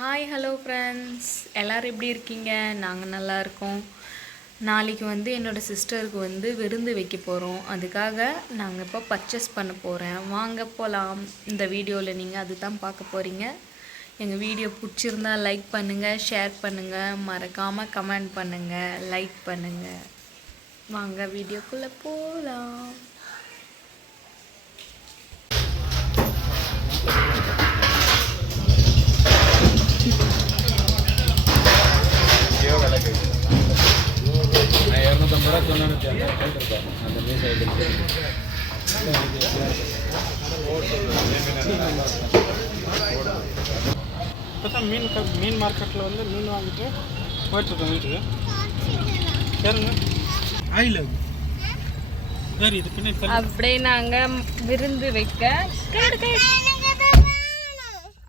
Hi hello friends, எல்லோரும் எப்படி இருக்கீங்க? நாங்கள் நல்லா இருக்கோம். நாளைக்கு என்னோடய சிஸ்டருக்கு விருந்து வைக்க போகிறோம். அதுக்காக நாங்கள் இப்போ பர்ச்சேஸ் பண்ண போகிறேன். வாங்க போகலாம். இந்த வீடியோவில் நீங்கள் அதுதான் பார்க்க போகிறீங்க. எங்கள் வீடியோ பிடிச்சிருந்தா லைக் பண்ணுங்கள், ஷேர் பண்ணுங்கள், மறக்காமல் கமெண்ட் பண்ணுங்கள், லைக் பண்ணுங்கள். வாங்க வீடியோக்குள்ளே போகலாம். மீன் மார்க்கெட்டில் மீன் வாங்கிட்டு போயிட்டுருக்கோம் வீட்டுக்கு. சரிங்க ஆயில் சரி, இது பின்னாடி அப்படியே நாங்கள் விருந்து வைக்க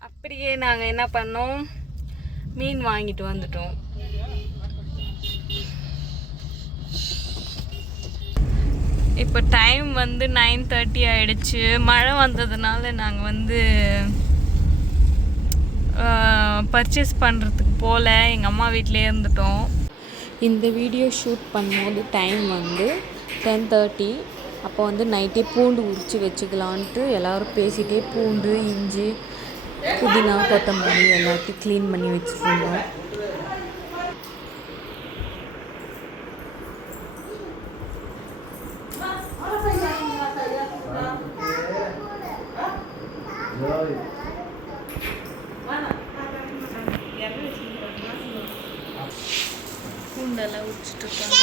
அப்படியே நாங்கள் என்ன பண்ணோம், மீன் வாங்கிட்டு வந்துட்டோம். இப்போ டைம் 9:30 ஆயிடுச்சு. மழை வந்ததுனால நாங்கள் பர்ச்சேஸ் பண்ணுறதுக்கு போகல, எங்கள் அம்மா வீட்டிலே இருந்துட்டோம். இந்த வீடியோ ஷூட் பண்ணும்போது டைம் 10:30. அப்போ நைட்டே பூண்டு உரித்து வச்சுக்கலான்ட்டு எல்லோரும் பேசிகிட்டே பூண்டு, இஞ்சி, புதினா, கொத்தமல்லி எல்லாத்தையும் க்ளீன் பண்ணி வச்சுருந்தோம். பூண்டெல்லாம் உரிச்சிட்டு இருக்காங்க.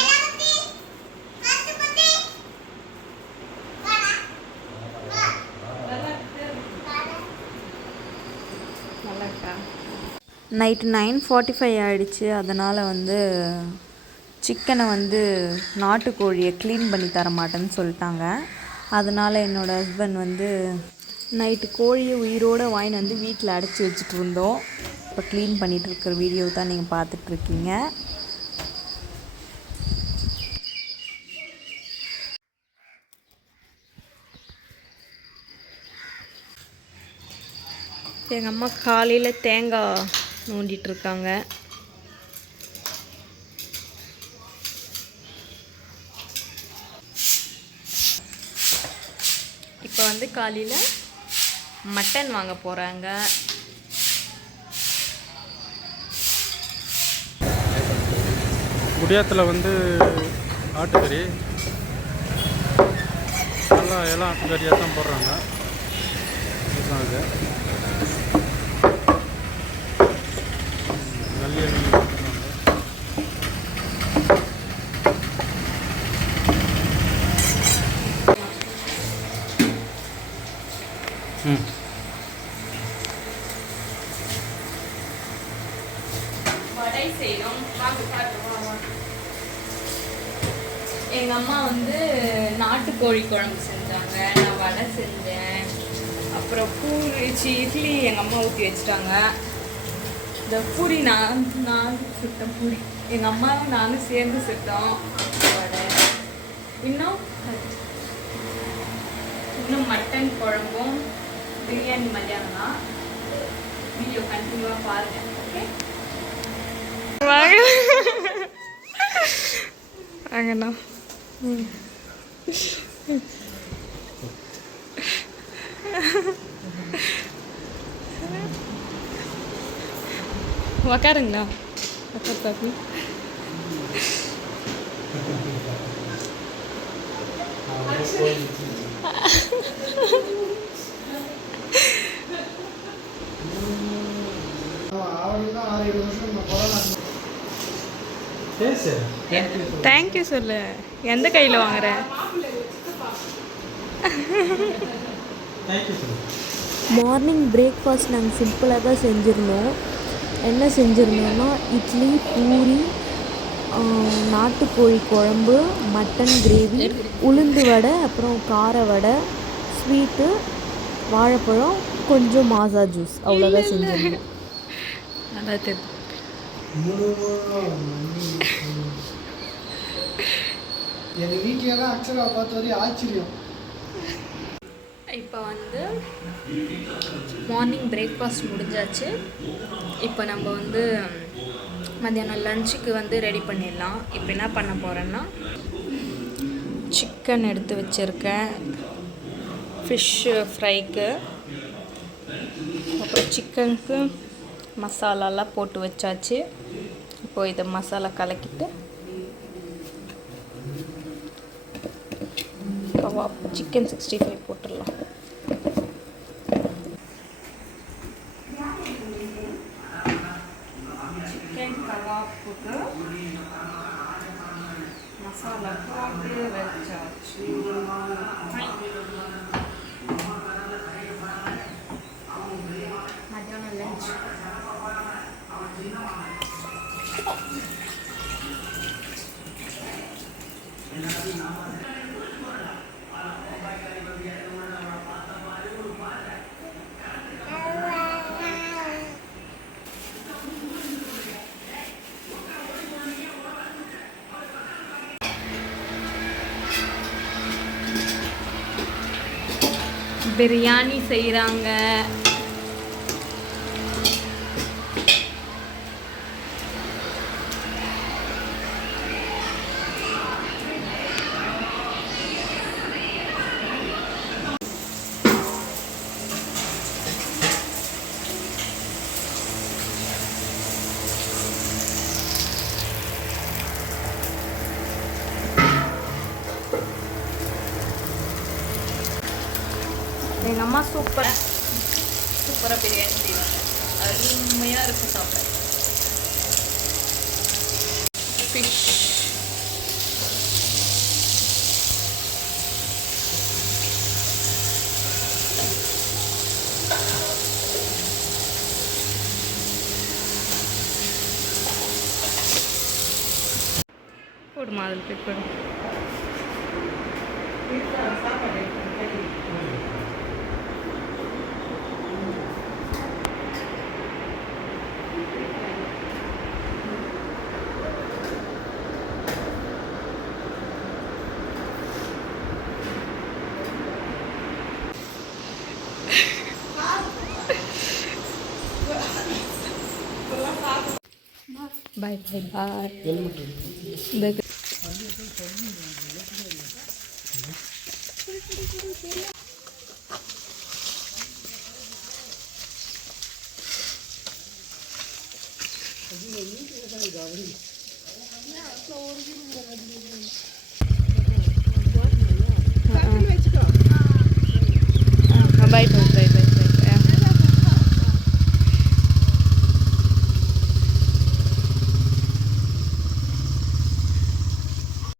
நைட்டு 9:45 ஆகிடுச்சு. அதனால் சிக்கனை நாட்டுக்கோழியை க்ளீன் பண்ணி தர மாட்டேன்னு சொல்லிட்டாங்க. அதனால் என்னோடய ஹஸ்பண்ட் நைட்டு கோழியை உயிரோடு வாங்கிட்டு வீட்டில் அடைச்சி வச்சுட்டு இருந்தோம். இப்போ க்ளீன் பண்ணிகிட்டு இருக்கிற வீடியோ தான் நீங்கள் பார்த்துட்ருக்கீங்க. எங்கள் அம்மா காலையில் தேங்காய் நோண்டிகிட்ருக்காங்க. இப்போ காலையில் மட்டன் வாங்க போகிறாங்க. குடியாத்தில் ஆட்டுக்கறி நல்லா எல்லாம் ஆட்டுக்கறியாக தான் போடுறாங்க. இது நல்ல வடை செய்யணும். எங்கள் அம்மா நாட்டுக்கோழி குழம்பு செஞ்சாங்க, நான் வடை செஞ்சேன். அப்புறம் பூரி இட்லி எங்கள் அம்மா ஊற்றி வச்சுட்டாங்க. இந்த பூரி நான் சுட்டேன். பூரி எங்கள் அம்மாவும் நானும் சேர்ந்து சுட்டோம். வடை இன்னும் மட்டன் குழம்பும் பிரியாணி மதியானம் தான். வீடியோ கண்டினியூவாக பாருங்கள். ஓகே, வாங்கண்ணா. உக்காருங்கண்ணா. பாப்பி தேங்க்யூ சொல்லு. எந்த கையில் வாங்குற? மார்னிங் பிரேக்ஃபாஸ்ட் நாங்கள் சிம்பிளாக தான் செஞ்சுருந்தோம். என்ன செஞ்சுருந்தோம்னா இட்லி, பூரி, நாட்டுக்கோழி குழம்பு, மட்டன் கிரேவி, உளுந்து வடை, அப்புறம் கார வடை, ஸ்வீட்டு, வாழைப்பழம், கொஞ்சம் மாசா ஜூஸ். அவ்வளோதான் செஞ்சுருந்தோம். நல்லா தெரியும். எங்கள் வீட்டிலலாம் அக்ஷரா பார்த்த வரையும் ஆச்சரியம். இப்போ மார்னிங் பிரேக்ஃபாஸ்ட் முடிஞ்சாச்சு. இப்போ நம்ம வந்து மத்தியானம் லஞ்சுக்கு வந்து ரெடி பண்ணிடலாம். இப்போ என்ன பண்ண போகிறேன்னா, சிக்கன் எடுத்து வச்சுருக்கேன் ஃபிஷ்ஷு ஃப்ரைக்கு. அப்புறம் சிக்கனுக்கு மசாலாலாம் போட்டு வச்சாச்சு. இப்போது இதை மசாலா கலக்கிட்டு கவாப் சிக்கன் 65 போட்டுடலாம். சிக்கன் கவாப்புக்கு மசாலா போட்டு வச்சாச்சு. மத்தியானம் லஞ்ச் பிரியாணி செய்கிறாங்க. எங்கள் அம்மா சூப்பராக பிரியாணி செய்வாங்க. அருமையாக இருக்கும் சாப்பிட. ஃபிஷ் ஒரு மாதிரி பெப்பர். பாய் பாய் பாய். இந்த அது